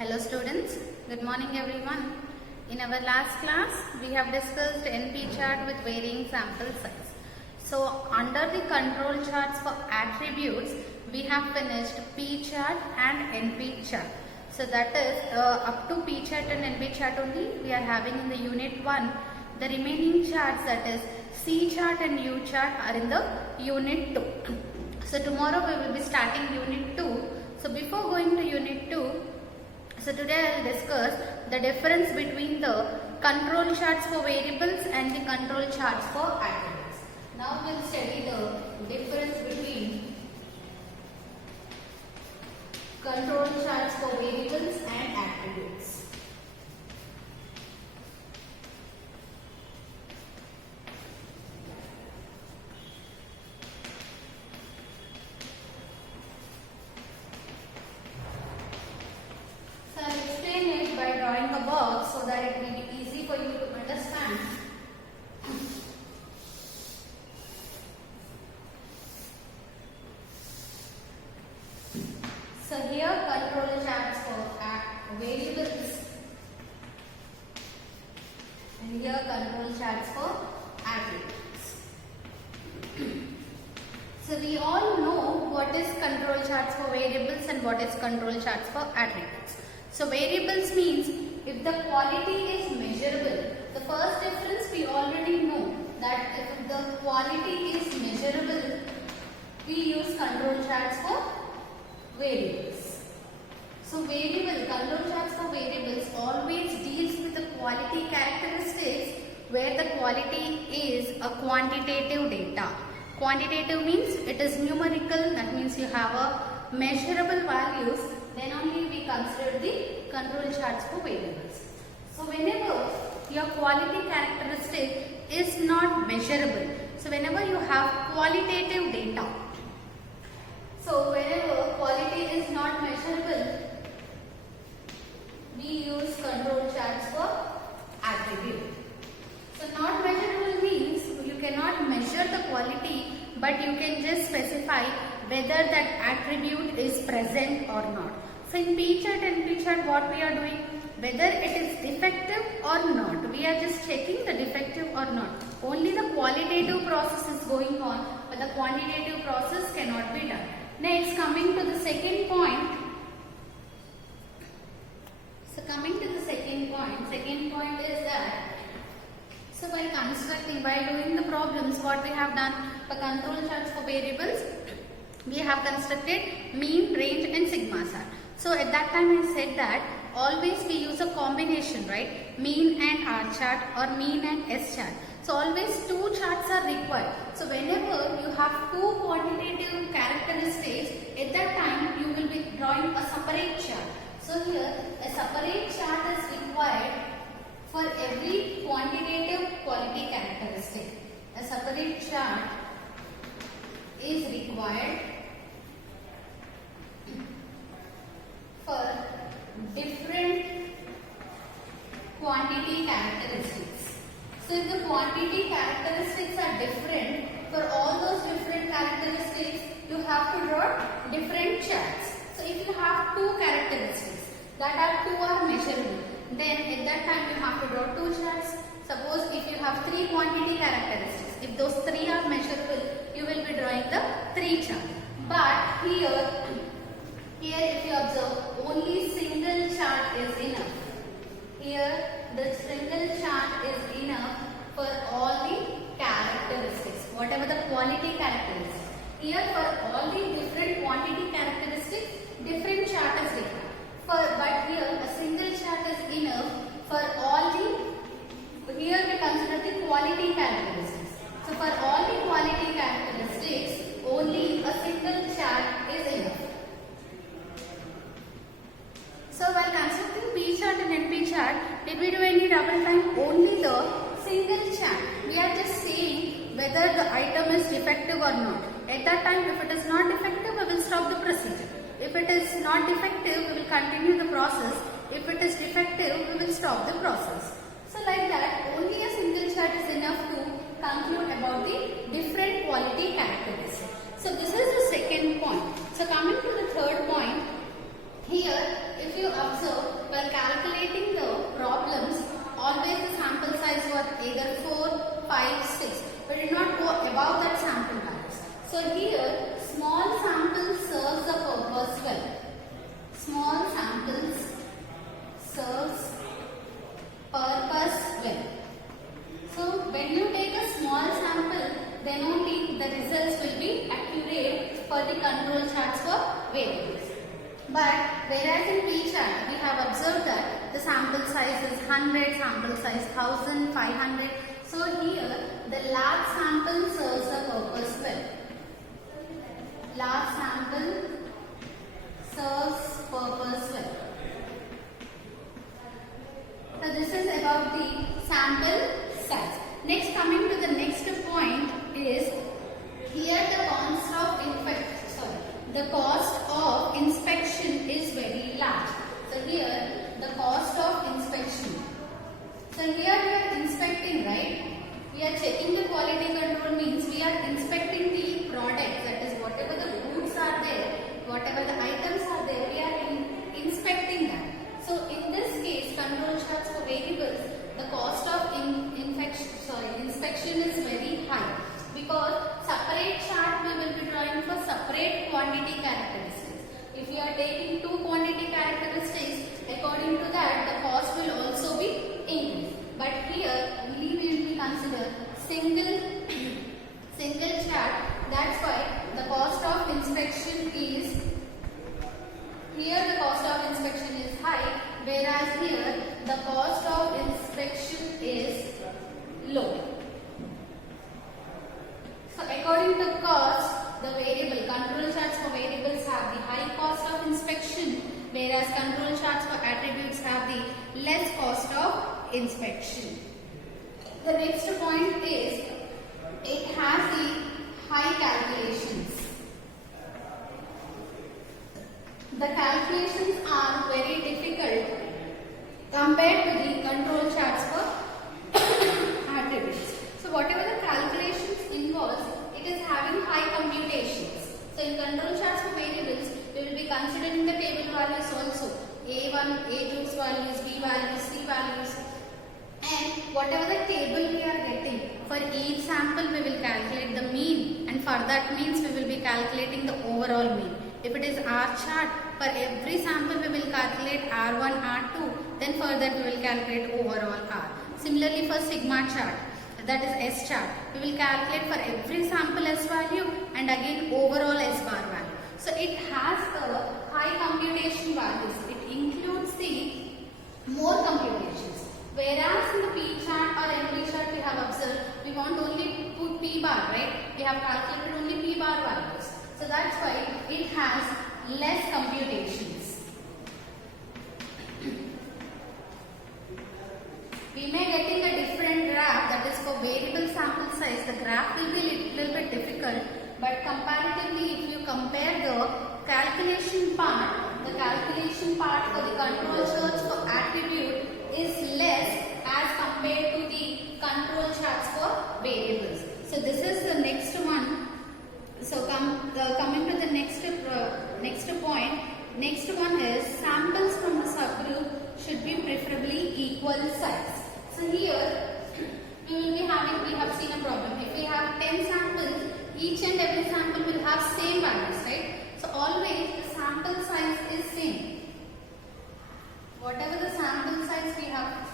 Hello students, good morning everyone. In our last class, we have discussed NP chart with varying sample size. So under the control charts for attributes, we have finished P chart and NP chart. So that is up to P chart and NP chart only we are having in the unit 1. The remaining charts, that is C chart and U chart, are in the unit 2. So tomorrow we will be starting unit 2. So before going to unit 2, so today I will discuss the difference between the control charts for variables and the control charts for attributes. Now we will study the difference between control charts for variables and attributes. Drawing a box so that it will be easy for you to understand. So here control charts for variables and here control charts for attributes. So we all know what is control charts for variables and what is control charts for attributes. So variables means if the quality is measurable. The first difference we already know that if the quality is measurable, we use control charts for variables. So control charts for variables always deals with the quality characteristics where the quality is a quantitative data. Quantitative means it is numerical, that means you have a measurable values. Then only we consider the control charts for variables. So whenever your quality characteristic is not measurable, so whenever you have qualitative data, so whenever quality is not measurable, we use control charts for attribute. So not measurable means you cannot measure the quality, but you can just specify whether that attribute is present or not. So in P chart and P chart, what we are doing, whether it is defective or not, we are just checking the defective or not. Only the qualitative process is going on, but the quantitative process cannot be done. Next, coming to the second point. So coming to the second point is that, so while doing the problems, what we have done for control charts for variables, we have constructed mean, range and sigma chart. So at that time I said that always we use a combination, right? Mean and R chart or mean and S chart. So always two charts are required. So whenever you have two quantitative characteristics, at that time you will be drawing a separate chart. So here a separate chart is required for every quantitative quality characteristic. A separate chart is required for different quantity characteristics. So if the quantity characteristics are different, for all those different characteristics, you have to draw different charts. So if you have two characteristics that are measurable, then at that time you have to draw two charts. Suppose if you have three quantity characteristics, if those three are measurable, you will be drawing the three chart. But here if you observe, only single chart is enough. Here the single chart is enough for all the characteristics, whatever the quality characteristics. Here for all the different quantity characteristics, different chart is required. But here a single chart is enough for all the, here we consider the quality characteristics. So for all the quality characteristics, only a single chart is enough. So while constructing P chart and NP chart, did we do any double time? Only the single chart. We are just saying whether the item is defective or not. At that time, if it is not defective, we will stop the procedure. If it is not defective, we will continue the process. If it is defective, we will stop the process. So like that, only a single chart is enough to conclude about the different quality characteristics. So this is the second point. So coming to the third point, here if you observe, chart, we have observed that the sample size is 100, sample size 1000, 500. So here the large sample serves a purpose well. Large sample serves purpose well. So this is about the sample size. Next, coming to the next point is here the cost of inspection is very large. So here the cost of inspection. So here we are inspecting, right? We are checking the quality control means we are inspecting the product, that is whatever the goods are there, whatever the items are there, we are inspecting that. So in this case, control charts for variables, the cost of inspection is very high, because separate chart we will be drawing for separate quantity characteristics. If you are taking two quantity characteristics, according to that the cost will also be increased. But here we will be consider single chart. That's why the cost of inspection is high, whereas here the cost of inspection is low. So according to cost, the variable control charts for variables have the high cost of inspection, whereas control charts for attributes have the less cost of inspection. The next point is it has the high calculations. The calculations are very difficult compared to the control charts for attributes. So whatever the calculations involves, it is having high computations. So in control charts for variables, we will be considering the table values also. A1, A2's values, B values, C values. And whatever the table we are getting, for each sample we will calculate the mean, and for that means we will be calculating the overall mean. If it is R chart, for every sample we will calculate R1, R2, then for that we will calculate overall R. Similarly for sigma chart, that is S chart, we will calculate for every sample S value and again overall S bar value. So it has a high computation values. It includes the more computations. Whereas in the P chart or NP chart we have observed, we want only put P bar, right? We have calculated only P bar values. So that's why it has less computations. We may get in a different graph, that is for variable sample size. The graph will be little bit difficult, but comparatively if you compare the calculation part for the control charts for attribute is less as compared to the control charts for variables. So this is the next one. So coming to the next point. Next one is samples from the subgroup should be preferably equal size. So here we have seen a problem. If we have 10 samples, each and every sample will have same values, right? So always the sample size is same. Whatever the sample size we have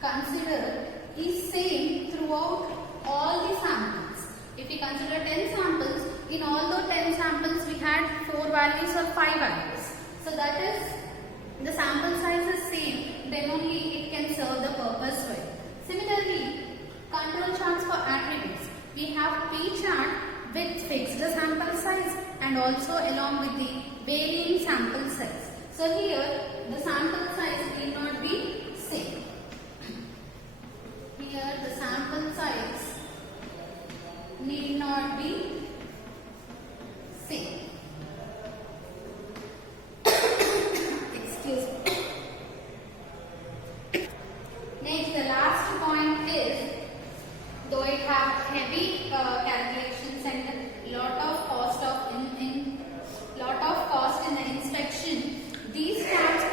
considered is same throughout all the samples. If we consider 10 samples, in all those 10 samples we had 4 values or 5 values. So that is, the sample size is same, then only it can serve the purpose well. Similarly, control charts for attributes. We have P chart with fixed sample size and also along with the varying sample size. So here the sample size need not be same. Here the sample size need not be same. Excuse me. Next, the last point is, though it have heavy calculations and lot of cost in the inspection, these charts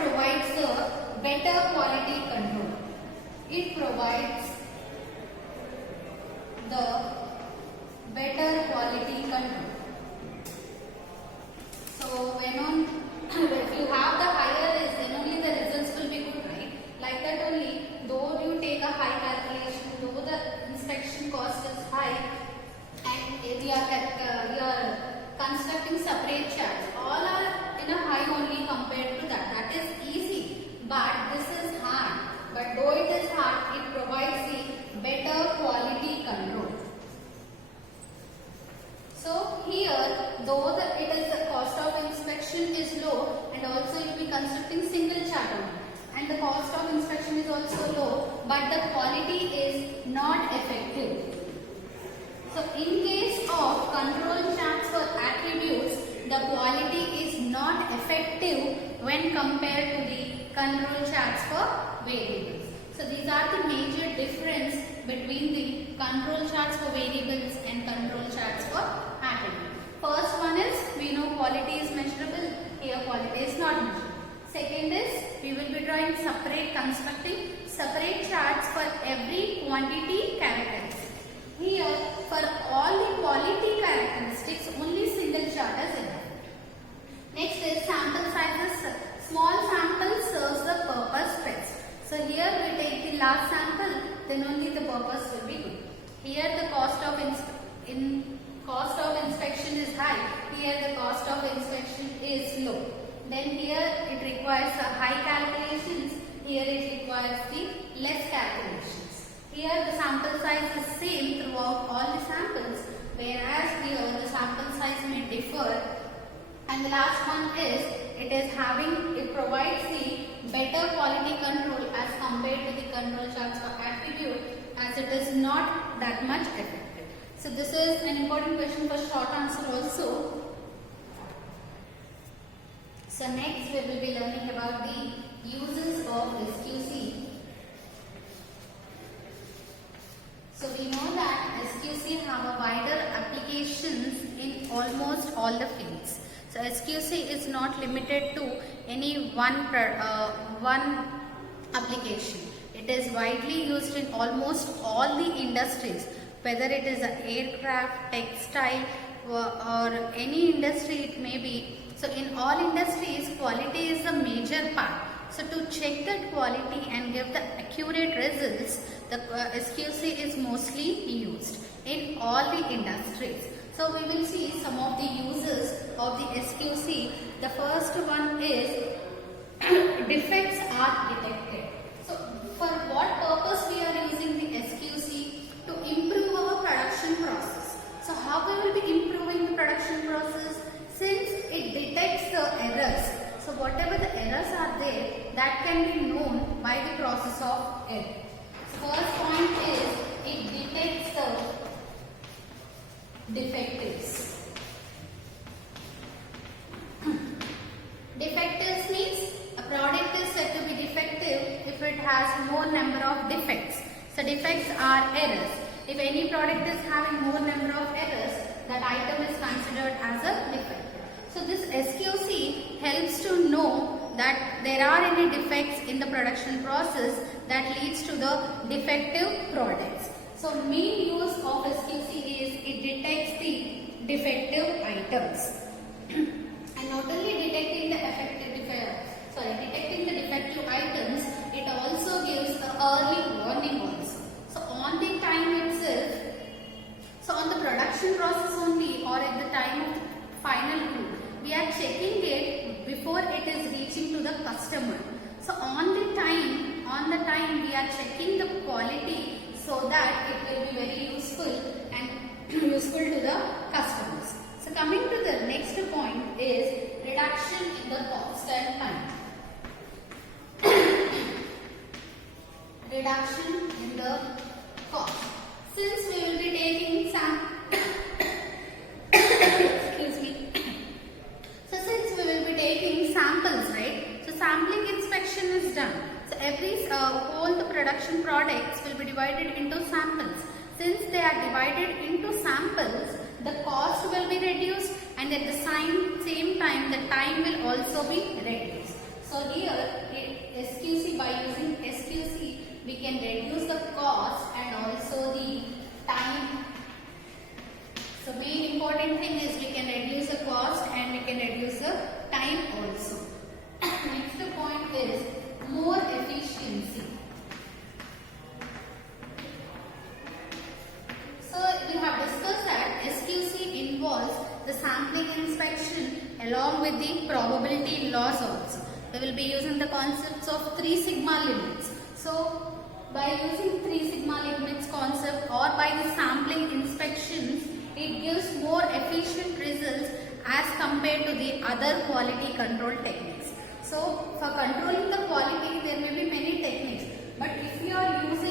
but the quality is not effective. So in case of control charts for attributes, the quality is not effective when compared to the control charts for variables. So these are the major difference between the control charts for variables and control charts for attributes. First one is, we know quality is measurable, here quality is not measurable. Second is, we will be drawing constructing separate charts for every quantity characteristic. Here, for all the quality characteristics, only single chart is enough. Next is sample sizes. Small sample serves the purpose best. So here we take the large sample, then only the purpose will be good. Here the cost of inspection is high. Here the cost of inspection is low. Then here it requires a high calculations. Here it requires the less calculations. Here the sample size is same throughout all the samples, whereas here the sample size may differ. And the last one is, it provides the better quality control as compared to the control charts for attribute, as it is not that much effective. So this is an important question for short answer also. So next we will be learning about the uses of SQC. So we know that SQC have a wider applications in almost all the fields. So SQC is not limited to any one application. It is widely used in almost all the industries, whether it is an aircraft, textile or any industry it may be. So in all industries, quality is a major part. So to check that quality and give the accurate results, the SQC is mostly used in all the industries. So we will see some of the uses of the SQC. The first one is defects are detected. So for what purpose we are using the SQC? To improve our production process. So how we will be improving the production process? Since it detects the errors. So whatever the errors are there, that can be known by the process of error. So first point is, it detects the defectives. Defectives means a product is said to be defective if it has more number of defects. So defects are errors. If any product is having more number of errors, that item is considered as a defect. So this SQC helps to know that there are any defects in the production process that leads to the defective products. So main use of SQC is it detects the defective items. And not only detecting the detecting the defective items, it also gives the early warning also. So on the time itself, so on the production process only or at the time of the final good, we are checking it before it is reaching to the customer. So on the time we are checking the quality so that it will be very useful and useful to the customers. So coming to the next point is reduction in the cost and time. Reduction in the cost. Since we will be taking some samples, right? So sampling inspection is done. So every all the production products will be divided into samples. Since they are divided into samples, the cost will be reduced and at the same time the time will also be reduced. So here SQC, by using SQC, we can reduce the cost and also the time. So main important thing is we can reduce the cost and we can reduce the time also. Next point is more efficiency. So we have discussed that SQC involves the sampling inspection along with the probability loss also. We will be using the concepts of 3 sigma limits. So by using 3 sigma limits concept or by the sampling inspections, it gives more efficient results as compared to the other quality control techniques. So for controlling the quality, there may be many techniques, but if you are using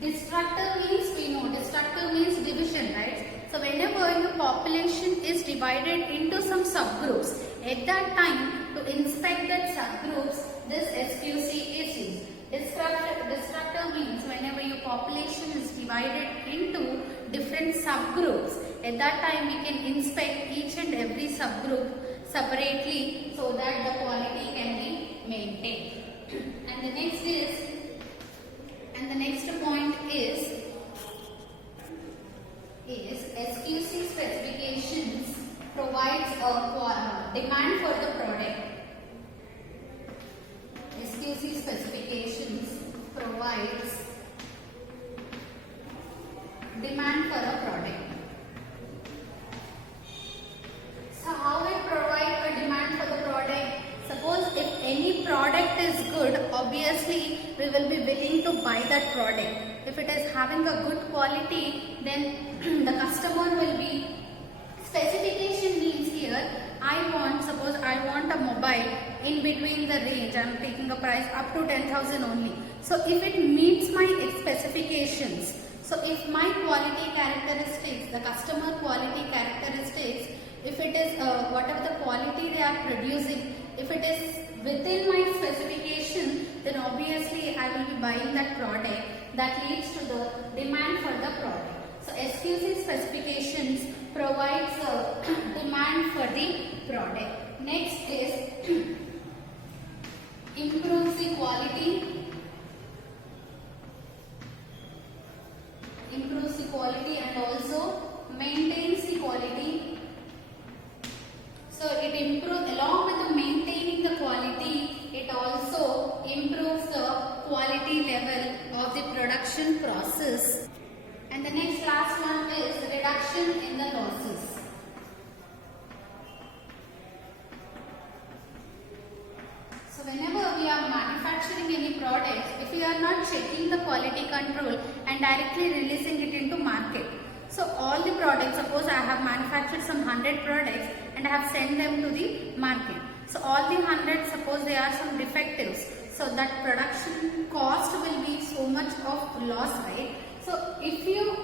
Destructive means, we know destructive means division, right? So whenever your population is divided into some subgroups, at that time to inspect that subgroups, this SQC is used. Destructive means whenever your population is divided into different subgroups, at that time we can inspect each and every subgroup separately so that the quality can be maintained. And the next point is SQC specifications provides a demand for the product. SQC specifications provides demand for a product. So how it provide a demand for the product? Suppose if any product is good, obviously we will be willing to buy that product. If it is having a good quality, then the customer will be. Specification means here, suppose I want a mobile in between the range, I am taking a price up to 10,000 only. So if it meets my specifications, so if my quality characteristics, the customer quality characteristics, if it is whatever the quality they are producing, if it is within my specification, then obviously I will be buying that product. That leads to the demand for the product. So SQC specifications provides a demand for the product. Next is improves the quality. Improves the quality and also maintains the quality. So it improves, along with the maintaining the quality, it also improves the quality level of the production process. And the last one is reduction in the losses. So whenever we are manufacturing any products, if we are not checking the quality control and directly releasing it into market, so all the products, suppose I have manufactured some 100 products and I have sent them to the market. So all the 100, suppose there are some defectives, so that production cost will be so much of loss, right? So if you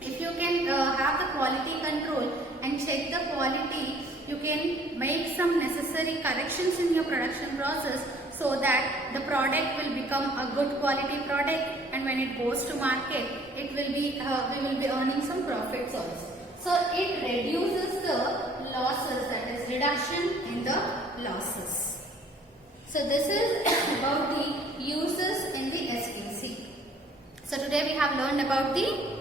can have the quality control and check the quality, you can make some necessary corrections in your production process so that the product will become a good quality product, and when it goes to market, it will be we will be earning some profits also. So it reduces the losses, that is reduction in the losses. So this is about the uses in the SQC. So today we have learned about the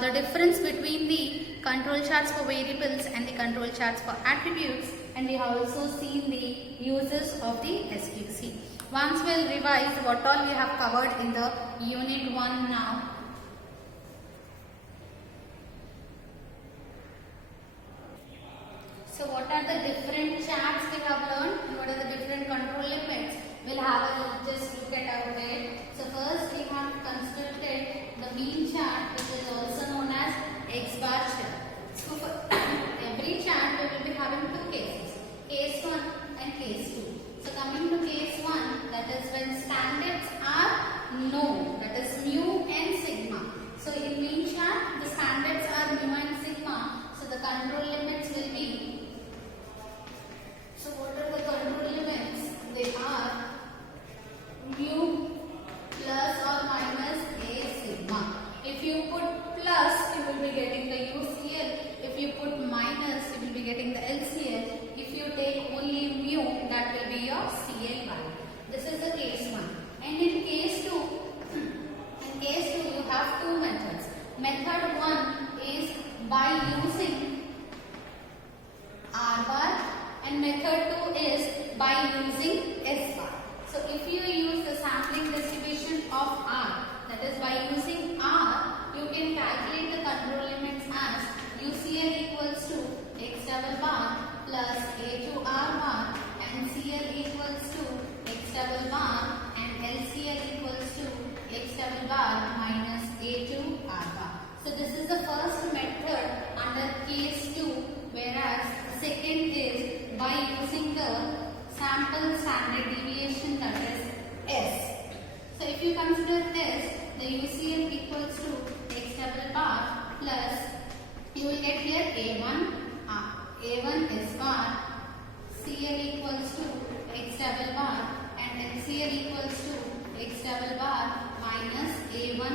the difference between the control charts for variables and the control charts for attributes, and we have also seen the uses of the SQC. Once we will revise what all we have covered in the unit 1 now. So what are the different charts we have learned and what are the different control limits? We'll have a just look at over there. So first we have constructed the mean chart, which is also known as X bar chart. So for every chart we will be having two cases, case 1 and case 2. So coming to case 1, that is when standards are known, that is mu and sigma. So in mean chart the standards are mu and sigma. So the control limits will be, so what are the control limits? They are mu plus or minus a sigma. If you put plus, you will be getting the UCL. If you put minus, you will be getting the LCL. If you take only mu, that will be your CL value. This is the case 1. And in case 2, you have two methods. Method 1 is by using R bar, and method 2 is by using S bar. So if you use the sampling distribution of R, that is by using R, you can calculate the control limits as UCL equals to X double bar plus A2 R bar, and CL equals to X double bar, and LCL equals to X double bar minus A2 R bar. So this is the first method under case 2, whereas the second is by using the sample standard deviation, that is S. So if you you consider this, the UCL equals to x double bar plus, you will get here A1 S bar, CL equals to x double bar and LCL equals to x double bar minus A1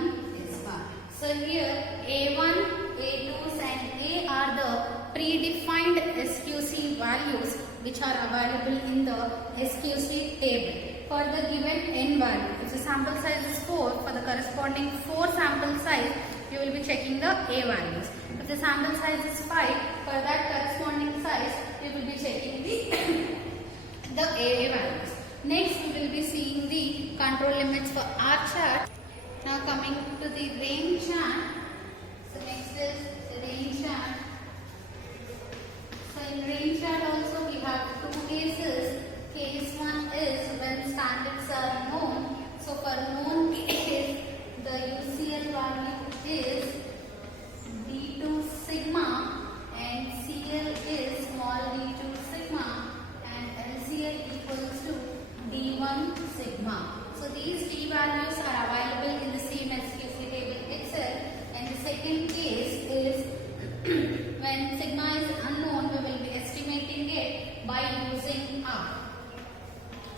S bar. So here A1, A2 and A are the predefined SQC values which are available in the SQC table. For the given n value, if the sample size is 4, for the corresponding 4 sample size, you will be checking the A values. If the sample size is 5, for that corresponding size, you will be checking the A values. Next, we will be seeing the control limits for R chart. Now coming to the range chart. So next is the range chart. So in range chart also we have two cases. Case 1 is when standards are known. So for known case, the UCL value is D2 sigma and CL is small d2 sigma and LCL equals to D1 sigma. So these D values are available in the same SQC table itself. And the second case is when sigma is unknown, we will be estimating it by using R.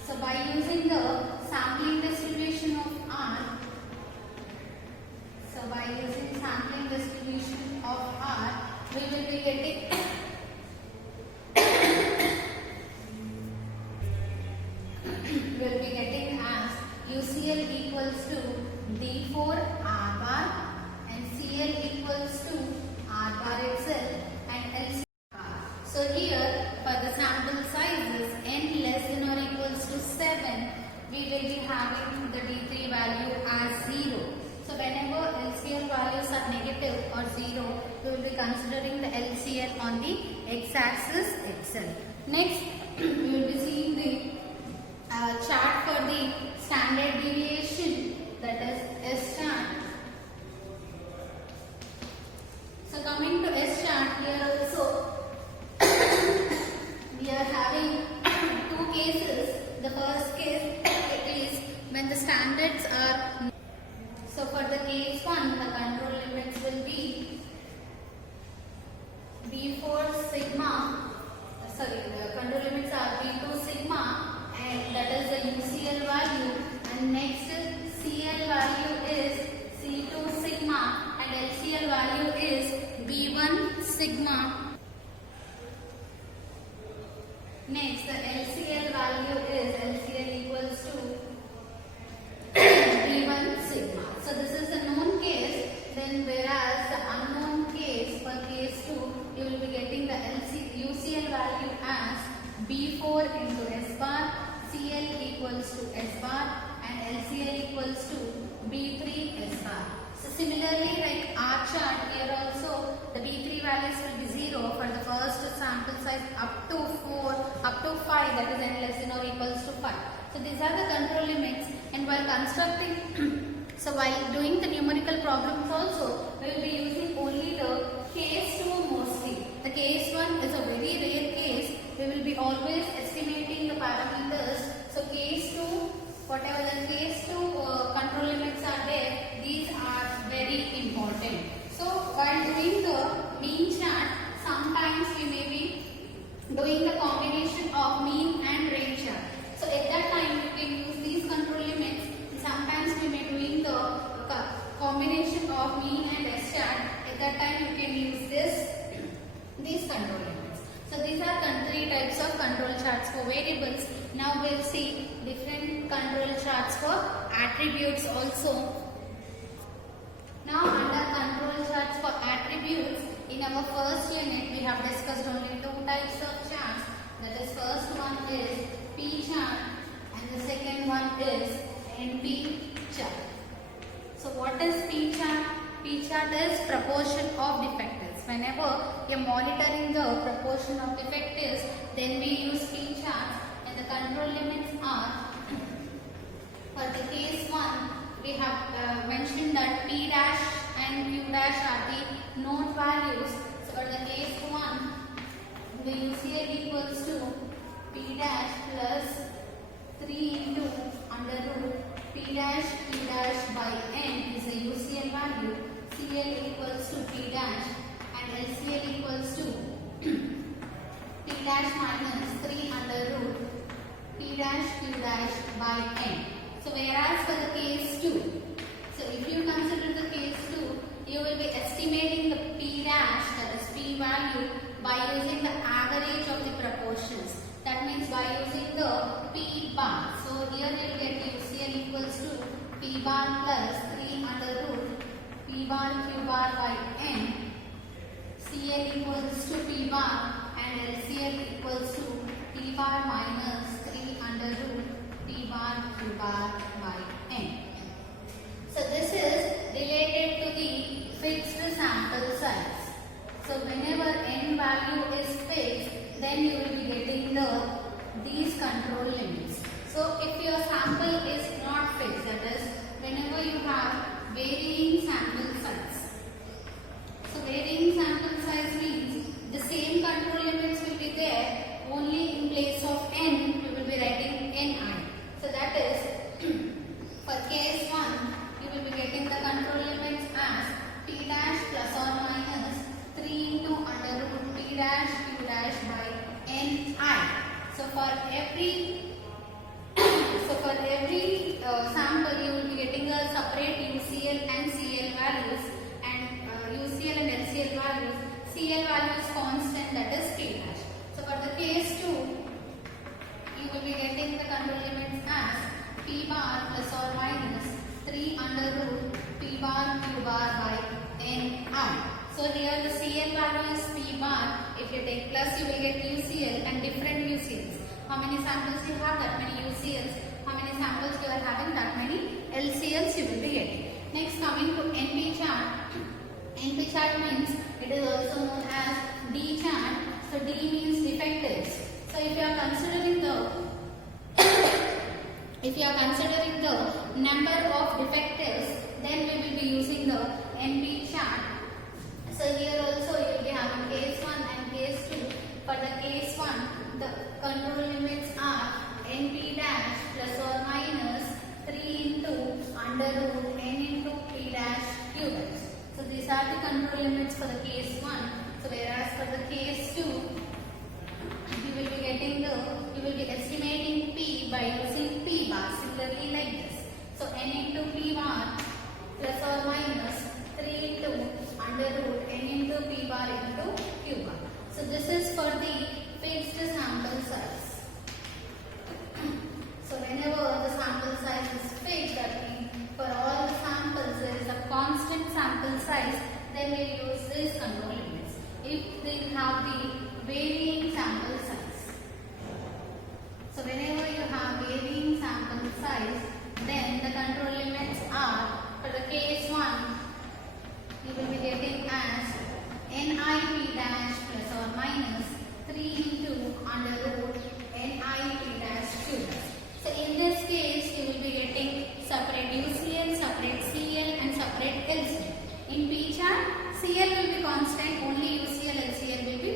So by using the sampling distribution of R, we will be getting as UCL equals to D4 R bar and CL equals to R bar itself and LCL bar. So here for the sample sizes n less than or equals to 7, we will be having the D3 value as 0. So whenever LCL values are negative or 0, we will be considering the LCL on the x-axis itself. Next, we will be seeing the chart for the standard deviation, that is S chart. So coming to S chart, here also we are having two cases. The first case is when the standards are. So for the case 1, the control limits will be B4 sigma. The control limits are B2 sigma, and that is the UCL value. And next CL value is C2 sigma, and LCL value is B1 sigma. Next, the LCL value is LCL equals to B1 sigma. So this is the known case. Then whereas the unknown case, for case 2, you will be getting the UCL value as B4 into S bar, CL equals to S bar, and LCL equals to B3 S bar. So similarly, like R chart, here also the B3 values will be 0 for the first sample size up to 5, that is n less than or equals to 5. So these are the control limits, and while constructing so while doing the numerical problems also, we will be using only the case 2 mostly. The case 1 is a very rare case. We will be always estimating the parameters. So case 2, whatever the case 2 control limits are there, these are very important. So while doing the mean chart, sometimes we may be doing the combination of mean and range chart. So at that time you can use these control limits. Sometimes we may doing the combination of mean and S chart. At that time you can use these control limits. So these are 3 types of control charts for variables. Now we will see different control charts for attributes also. Now under control charts for attributes, in our first unit we have discussed only 2 types of charts. That is, first one is P chart and the second one is NP chart. So what is P chart? P chart is proportion of defectives. Whenever you are monitoring the proportion of defectives, then we use P chart, and the control limits are, for the case 1, we have mentioned that P dash and Q dash are the known values. So for the case 1, the UCL equals to P dash plus 3 into under root P dash Q by n is a UCL value. CL equals to P dash and LCL equals to P dash minus 3 under root P dash Q dash by n. So whereas for the case 2, so if you consider the case 2, you will be estimating the P dash, that is P value, by using the average of the proportions. That means by using the P bar. So here you will get UCL equals to P bar plus 3 under root P bar Q bar by n. CL equals to P bar and LCL equals to P bar minus 3 under root P bar Q bar by n. So this is related to the fixed sample size. So whenever n value is fixed, then you will be getting these control limits. So if your sample is not fixed, that is whenever you have varying sample size. So varying sample size means the same control limits will be there, only in place of n we will be writing ni. So that is for case 1 you will be getting the control limits as P dash plus or minus 3 into under root P dash Q dash by ni. So for every sample you will be getting a separate UCL and CL values, and UCL and LCL values. CL value is constant, that is P dash. So for the case 2 you will be getting the control limits as P bar plus or minus 3 under root P bar Q bar by ni. So here the CL value is P bar. If you take plus, you will get UCL and different UCLs. How many samples you have, that many UCLs. How many samples you are having, that many LCLs you will be getting. Next, coming to NP chart. NP chart means it is also known as D chart. So D means defectives. So if you are considering the number of defectives, then we will be using the NP chart. So here also you will be having case 1 and case 2. For the case 1, the control limits are NP dash plus or minus 3 into under root n into P dash Q dash. So these are the control limits for the case 1. So whereas for the case 2, you will be estimating P by using P bar, similarly like this. So n into P bar plus or minus 3 into under root n into P bar into Q bar. So this is for the fixed sample size. So whenever the sample size is fixed, that means for all the samples there is a constant sample size, then we use these control limits. If they have the varying sample size. So whenever you have varying sample size, then the control limits are, for the case 1, you will be getting as NIP dash plus or minus 3 into under root NIP dash Q dash. So in this case, you will be getting separate UCL, separate CL and separate LCL. In P chart, CL will be constant, only UCL, LCL will be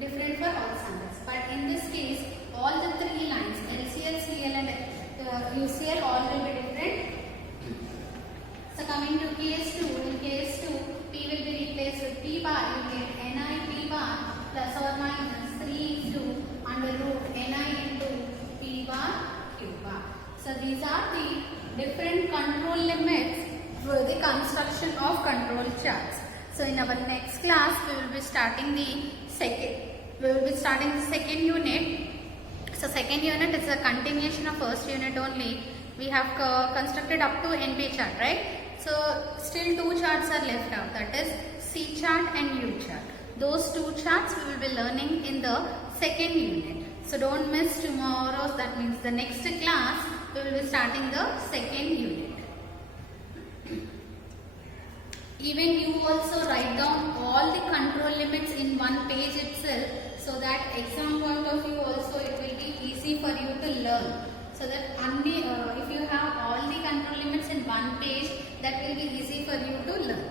different for all samples. But in this case, all the 3 lines, LCL, CL and UCL, all will be different. So coming to case 2, in case 2, P will be replaced with P bar. You get Ni P bar plus or minus 3 into under root Ni into P bar Q bar. So these are the different control limits for the construction of control charts. So in our next class, we will be starting the second unit. So second unit is a continuation of first unit only. We have constructed up to NP chart, right? So still 2 charts are left out, that is C chart and U chart. Those 2 charts we will be learning in the second unit. So don't miss tomorrow's, that means the next class, we will be starting the second unit. Even you also write down all the control limits in one page itself, so that exam point of view also it will be easy for you to learn. So that if you have all the control limits in one page, that will be easy for you to learn.